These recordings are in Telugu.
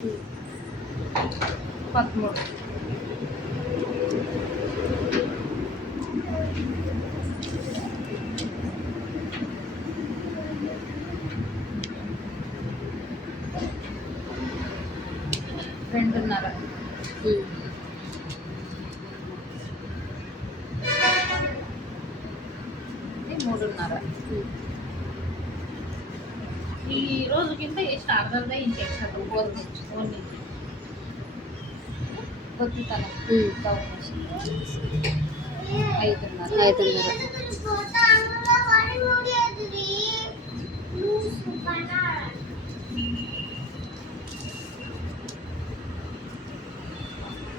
13 2:30 3:30 ఈ రోజు కింద ಎಷ್ಟು ಅರ್ಧದ ಇಂಚ್ ಎಕ್ಸ್ಟ್ರಾ ఓన్లీ కొద్దితనం 5:30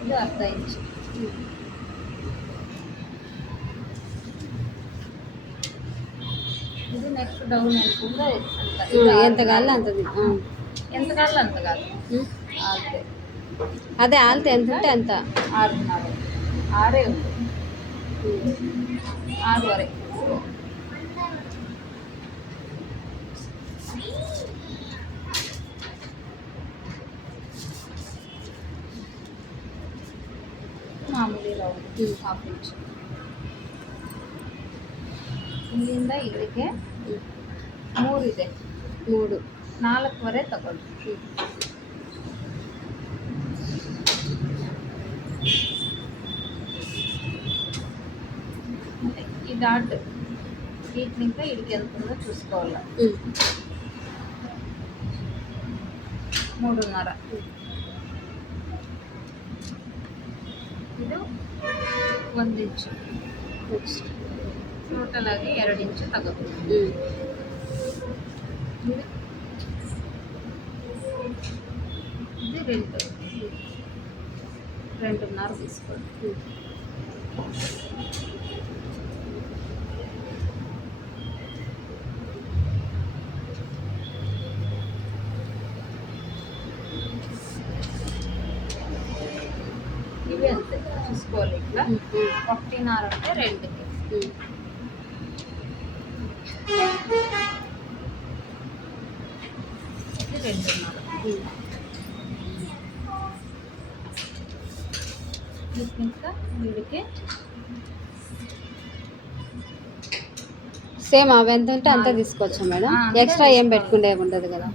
ఇది అర్ధ ఇంచ్ ఇది నెక్స్ట్ డౌన్ అనుకుందా ఎంత కావాలి అంతది ఎంత కావాలి అంత కాదు ఆల్తే అదే ఆల్తే ఎంత ఉంటే అంత 6:30 6 ఉంది 6 వరకు ಮಾಮೂಲಿ ರೌಂಡ್ ಹಾಫ್ ಇಂಚ್ ಇಲ್ಲಿಂದ ಇಲ್ಲಿಗೆ 3 ಇದೆ 4ವರೆ ತಗೊಳ್ಳಿ ಮತ್ತೆ ಈ ಡಾಟ್ వీటినింకా ఇడికి ఎంత ఉందో చూసుకోవాలి 3:30 ಇದು 1 ಇಂಚು ಟೋಟಲ್ ಆಗಿ 2 ಇಂಚು ತಗೋಬೇಕು ఇది 2.5 తీసుకోండి ఇవి అంతే చూసుకోవాలి ఇట్లా 1.5 అంటే 2కి ఇది 2.5 ఇంకా వీడికి సేమ్ అవి ఎంత ఉంటే అంత తీసుకోవచ్చా మేడం ఎక్స్ట్రా ఏం పెట్టుకుంటే ఉండదు కదా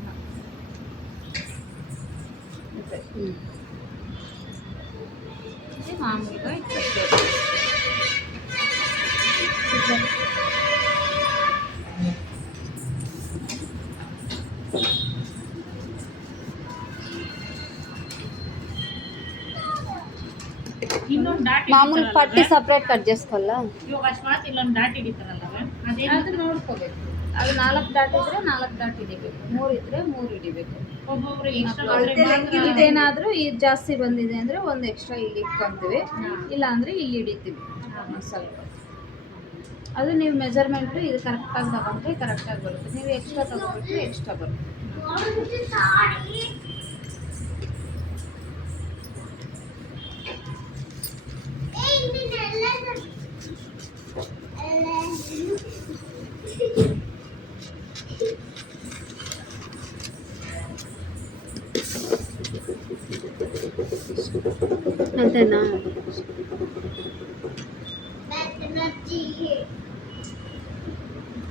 ఇది మామూలుగా ಇನ್ನೊಂದು ಡಾಟ್ మామూలు పట్టి సపరేట్ కట్ చేసుకోవాలా ಇವಾಗ ಅಕಸ್ಮಾತ್ ಇಲ್ಲೊಂದು ಡಾಟ್ ಹಿಡಿತಾರಲ್ಲ ಅದೇ ಅದು ನೋಡ್ಕೋಬೇಕು ಅದು 4 ಡಾಟ್ ಇದ್ರೆ 4 ಡಾಟ್ ಹಿಡಿಬೇಕು 3 ಇದ್ರೆ 3 ಹಿಡಿಬೇಕು ಒಬ್ಬೊಬ್ರು ಎಕ್ಸ್ಟ್ರಾ ಇದೇನಾದ್ರೂ ಇದು ಜಾಸ್ತಿ ಬಂದಿದೆ ಅಂದ್ರೆ ಒಂದು ಎಕ್ಸ್ಟ್ರಾ ಇಲ್ಲಿ ಇಟ್ಕೊಂತೀವಿ ಇಲ್ಲ ಅಂದ್ರೆ ಇಲ್ಲಿ ಹಿಡಿತೀವಿ ಸ್ವಲ್ಪ ಅದು ನೀವು ಮೆಜರ್ಮೆಂಟ್ ಇದು ಕರೆಕ್ಟಾಗಿ ತಗೊಂಡ್ರೆ ಕರೆಕ್ಟಾಗಿ ಬರುತ್ತೆ ನೀವು ಎಕ್ಸ್ಟ್ರಾ ತಗೊಂಡ್ಬಿಟ್ರೆ ಎಕ್ಸ್ಟ್ರಾ ಬರುತ್ತೆ అంతేనా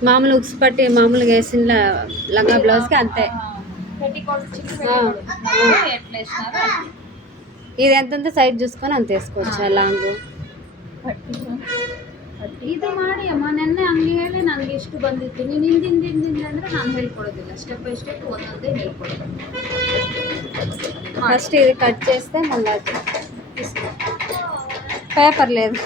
మామూలు ఉక్స్ పట్టి మామూలుగా వేసిన లంగా బ్లౌజ్కి అంతే ఎట్లా వేసినారో ఇది ఎంత ఉందో సైడ్ చూసుకొని అంత వేసుకోవచ్చా లాంగ్ ಇದು ಮಾಡಿ ಅಮ್ಮ ನೆನ್ನೆ ಹಂಗೆ ಹೇಳಿ ನನಗೆ ಇಷ್ಟು ಬಂದಿತ್ತು ನೀನು ಹಿಂದಿಂದ ಅಂದರೆ ನಾನು ಹೇಳ್ಕೊಡೋದಿಲ್ಲ ಸ್ಟೆಪ್ ಬೈ ಸ್ಟೆಪ್ ಒಂದೊಂದೇ ಹೇಳ್ಕೊಡೋದು ఫస్ట్ ఇది కట్ చేస్తే మళ్ళీ పేపర్ లేదు